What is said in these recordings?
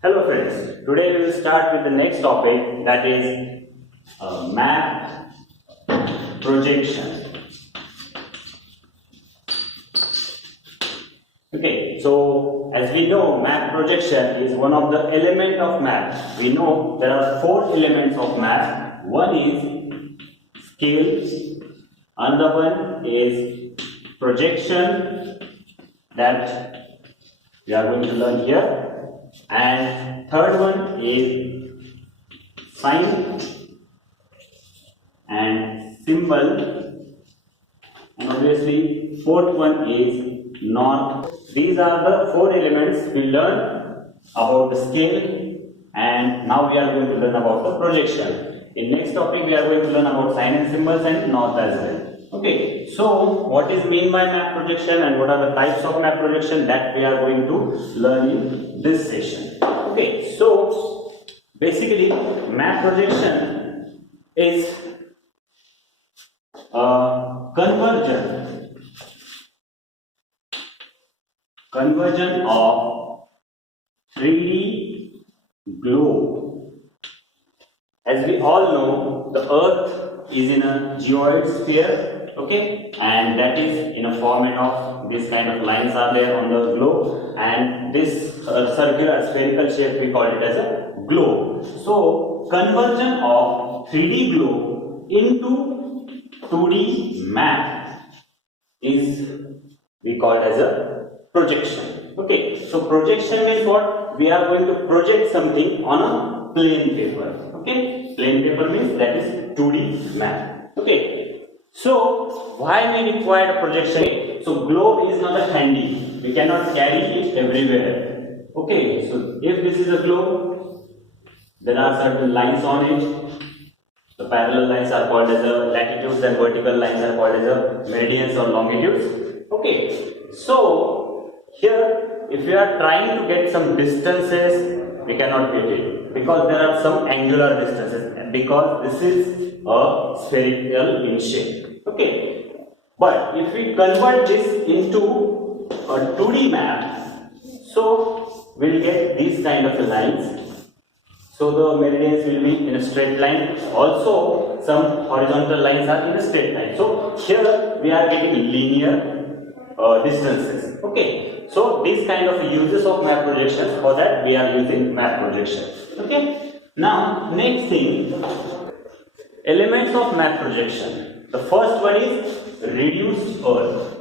Hello friends, today we will start with the next topic, that is map projection. Okay, so as we know, map projection is one of the elements of map. We know there are four elements of map. One is scale, another one is projection that we are going to learn here, and third one is sign and symbol, and obviously fourth one is north. These are the four elements we learned about the scale, and now we are going to learn about the projection. In next topic we are going to learn about sign and symbols and north as well. Okay, so what is mean by map projection and what are the types of map projection, that we are going to learn in this session. Okay, so basically map projection is a conversion of 3D globe. As we all know, the earth is in a geoid sphere, okay, and that is in a format of this kind of lines are there on the globe, and this circular spherical shape we call it as a globe. So conversion of 3D globe into 2D map is we call it as a projection. Okay, so projection means what? We are going to project something on a plain paper. Okay, plain paper means that is 2D map. Okay, so why we require a projection? So globe is not a handy, we cannot carry it everywhere. Okay, so if this is a globe, there are certain lines on it. The parallel lines are called as a latitudes and vertical lines are called as a meridians or longitudes. Okay, so here if we are trying to get some distances, we cannot get it because there are some angular distances, because this is a spherical in shape. Okay, but if we convert this into a 2D map, so we'll get these kind of lines. So the meridians will be in a straight line. Also, some horizontal lines are in a straight line. So here we are getting linear distances. Okay. So these kind of uses of map projections, for that we are using map projection. Okay. Now next thing, elements of map projection. The first one is reduced earth.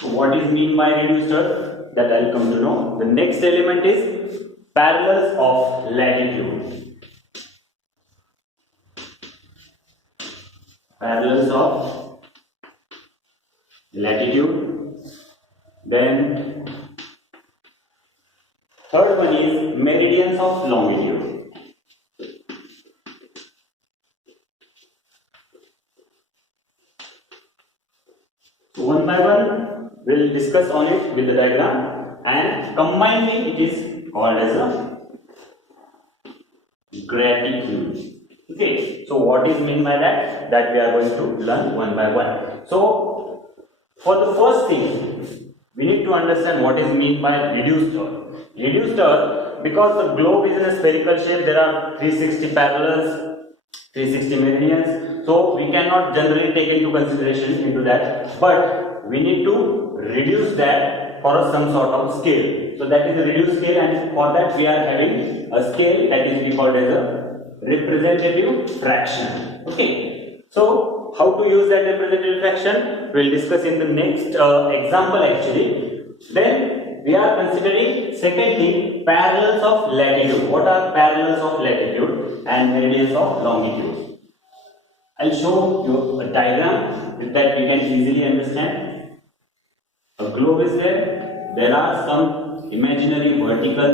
So what is mean by reduced earth? That I will come to know. The next element is parallels of latitude. Parallels of latitude. Then third one is meridians of longitude. So one by one we will discuss on it with the diagram, and combinedly it is called as a gratitude. Okay, so what is mean by that? That we are going to learn one by one. So for the first thing, we need to understand what is mean by reduced earth. Reduced earth, because the globe is in a spherical shape, there are 360 parallels, 360 meridians, so we cannot generally take into consideration into that, but we need to reduce that for some sort of scale. So that is a reduced scale, and for that we are having a scale that is called as a representative fraction. Okay, so how to use that representative fraction we will discuss in the next example actually. Then we are considering second thing, parallels of latitude. What are parallels of latitude and meridians of longitude? I'll show you a diagram, with that we can easily understand. A globe is there. There are some imaginary vertical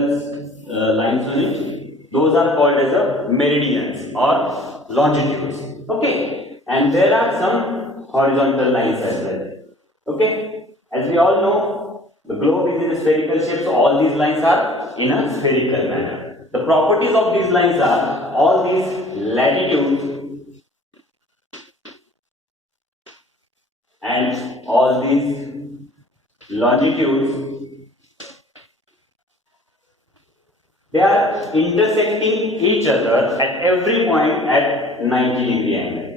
lines on it. Those are called as a meridians or longitudes. Okay, and there are some horizontal lines as well. Okay, as we all know, the globe is in a spherical shape, so all these lines are in a spherical manner. The properties of these lines are, all these latitudes and all these longitudes, they are intersecting each other at every point at 90-degree angle.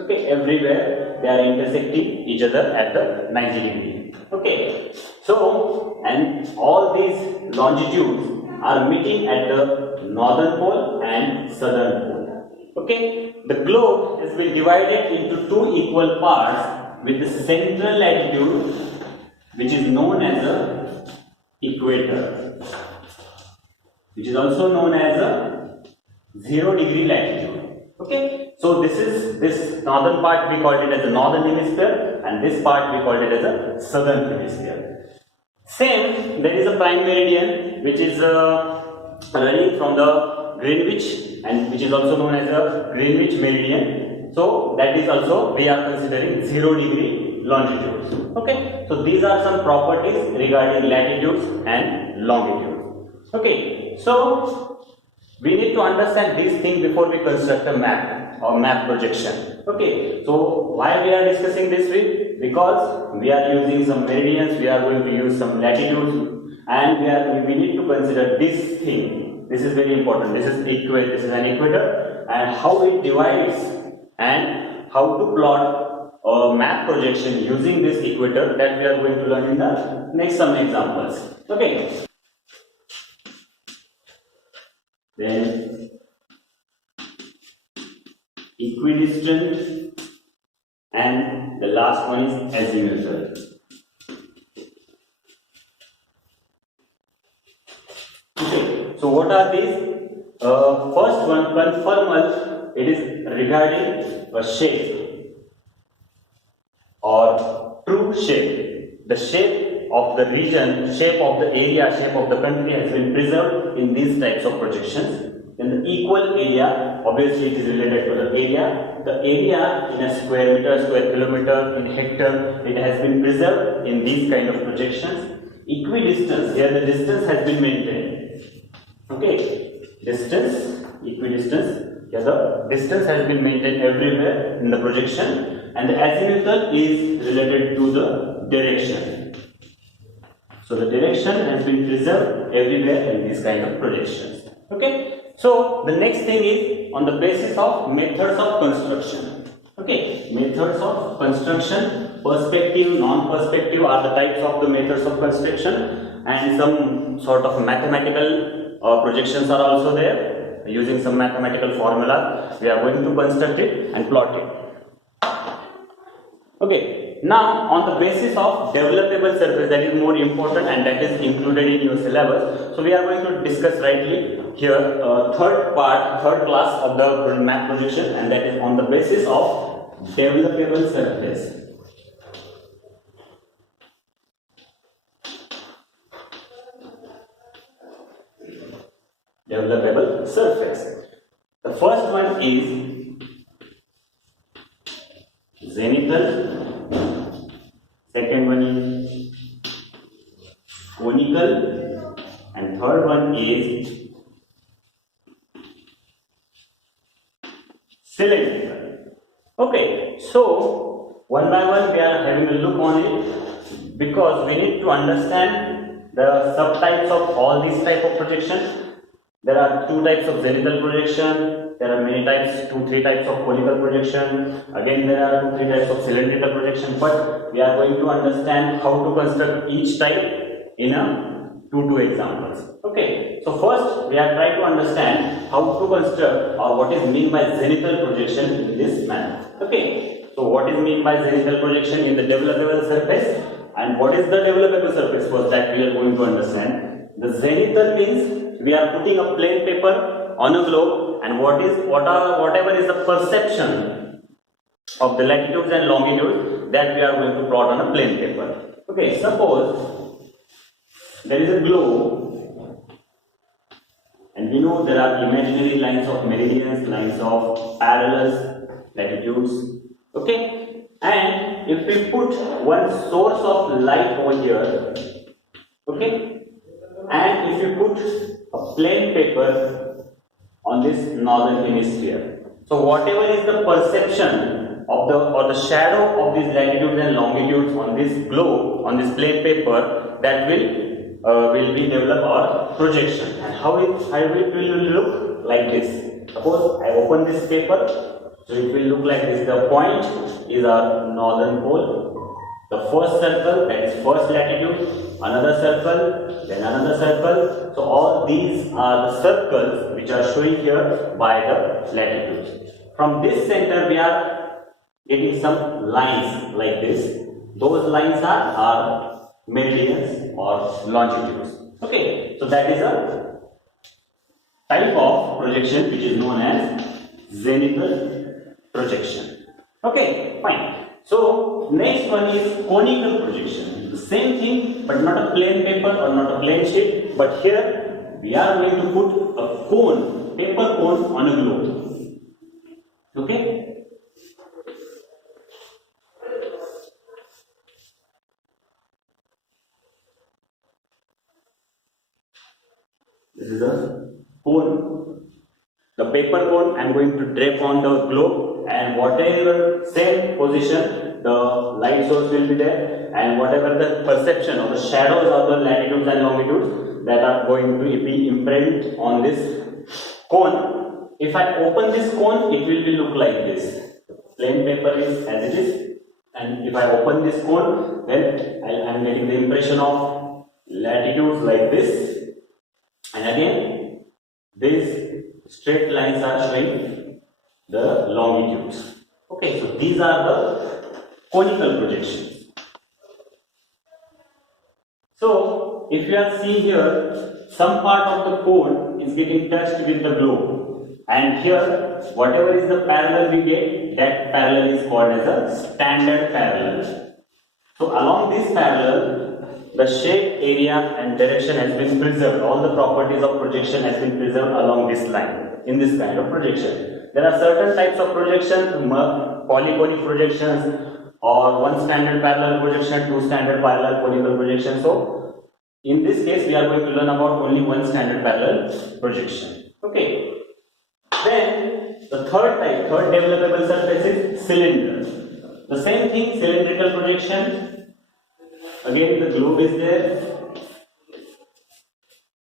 Okay, everywhere they are intersecting each other at the 90-degree. Okay, so and all these longitudes are meeting at the northern pole and southern pole. Okay, the globe has been divided into two equal parts with the central latitude, which is known as the equator, which is also known as a 0-degree latitude. Okay, so this northern part we called it as the northern hemisphere, and this part we called it as a southern hemisphere. Same, there is a prime meridian which is running from the Greenwich, and which is also known as the Greenwich meridian. So that is also we are considering 0-degree longitudes. Okay, so these are some properties regarding latitudes and longitudes. Okay, so we need to understand these things before we construct a map or map projection. Okay, so why we are discussing this way? Because we are using some meridians, we are going to use some latitudes, and we need to consider this thing. This is very important. This is an equator, and how it divides, and how to plot a map projection using this equator, that we are going to learn in the next some examples. Okay. Then equidistant, and the last one is azimuthal. Okay, so what are these? First one, conformal, it is regarding a shape or true shape. The shape of the region, shape of the area, shape of the country has been preserved in these types of projections. Then the equal area, obviously it is related to the area. The area in a square meter, square kilometer, in hectare, it has been preserved in these kind of projections. Equidistance, here the distance has been maintained. Okay, distance, equidistance, here the distance has been maintained everywhere in the projection. And the azimuthal is related to the direction. So the direction has been preserved everywhere in these kind of projections. Okay. So the next thing is on the basis of methods of construction. Okay. Methods of construction, perspective, non-perspective are the types of the methods of construction, and some sort of mathematical projections are also there. Using some mathematical formula, we are going to construct it and plot it. Okay, now on the basis of developable surface, that is more important and that is included in your syllabus. So we are going to discuss rightly here third class of the map projection, and that is on the basis of developable surface. Developable surface. The first one is zenithal, second one is conical, and third one is cylindrical. Okay, so one by one we are having a look on it, because we need to understand the subtypes of all these type of projection. There are two types of zenithal projection, there are many types, 2-3 types of conical projection, again there are 2-3 types of cylindrical projection, but we are going to understand how to construct each type in a 2 examples. Okay, so first we are trying to understand how to construct or what is meant by zenithal projection in this manner. Okay, so what is meant by zenithal projection in the developable surface, and what is the developable surface? First, that we are going to understand. The zenithal means we are putting a plain paper on a globe, and whatever is the perception of the latitudes and longitudes, that we are going to plot on a plain paper. Okay, suppose there is a globe, and we know there are imaginary lines of meridians, lines of parallels, latitudes. Okay, and if we put one source of light over here, okay, and if you put a plain paper on this northern hemisphere, so whatever is the perception of the shadow of these latitudes and longitudes on this globe, on this plain paper, that will be develop our projection. And how it will look like this. Suppose I open this paper, so it will look like this. The point is our northern pole. The first circle, that is first latitude, another circle, then another circle. So all these are the circles which are showing here by the latitude. From this center we are getting some lines like this. Those lines are our meridians or longitudes. Okay, so that is a type of projection which is known as zenithal projection. Okay, fine. So next one is conical projection. The same thing, but not a plain paper or not a plain sheet, but here we are going to put a cone, paper cone on a globe. Okay? This is a cone. The paper cone I am going to drape on the globe, and whatever same position the light source will be there, and whatever the perception of the shadows of the latitudes and longitudes that are going to be imprinted on this cone. If I open this cone, it will be look like this. Plain paper is as it is, and if I open this cone, then I am getting the impression of latitudes like this, and again these straight lines are showing the longitudes. Okay, so these are the conical projections. So if you are seeing here, some part of the cone is getting touched with the globe, and here whatever is the parallel we get, that parallel is called as a standard parallel. So along this parallel, the shape, area and direction has been preserved. All the properties of projection has been preserved along this line, in this kind of projection. There are certain types of projections, polyconic projections, or one standard parallel projection, two standard parallel conical projection. So in this case we are going to learn about only one standard parallel projection. Okay. Then the third type, third developable surface is cylinder. The same thing, cylindrical projection. Again the globe is there,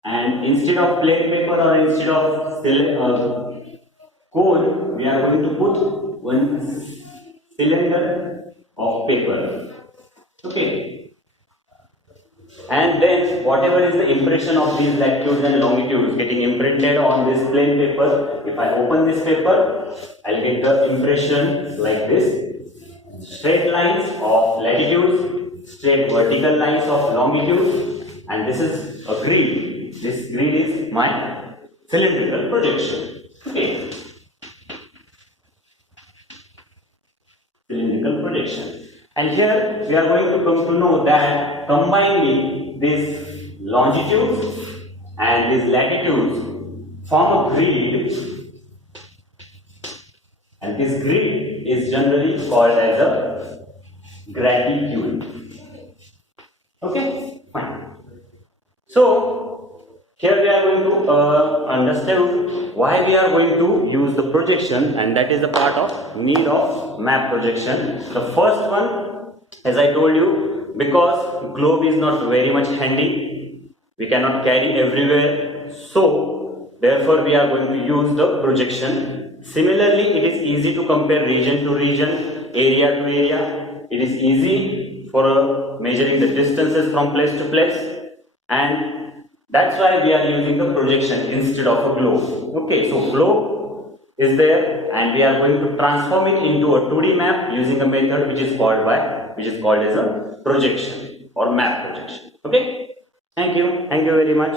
and instead of plain paper or instead of cone, we are going to put one cylinder of paper. Okay, and then whatever is the impression of these latitudes and longitudes getting imprinted on this plain paper, if I open this paper, I'll get the impression like this: straight lines of latitudes, straight vertical lines of longitude, and this is a grid. This grid is my cylindrical projection. Okay. Cylindrical projection. And here we are going to come to know that combining these longitudes and these latitudes form a grid, and this grid is generally called as a gratitude. Okay, fine. So here we are going to understand why we are going to use the projection, and that is the part of need of map projection. The first one, as I told you, because globe is not very much handy, we cannot carry everywhere, so therefore we are going to use the projection. Similarly, it is easy to compare region to region, area to area. It is easy for measuring the distances from place to place, and that's why we are using the projection instead of a globe. Okay, so globe is there, and we are going to transform it into a 2D map using a method which is called as a projection or map projection. Okay, thank you very much.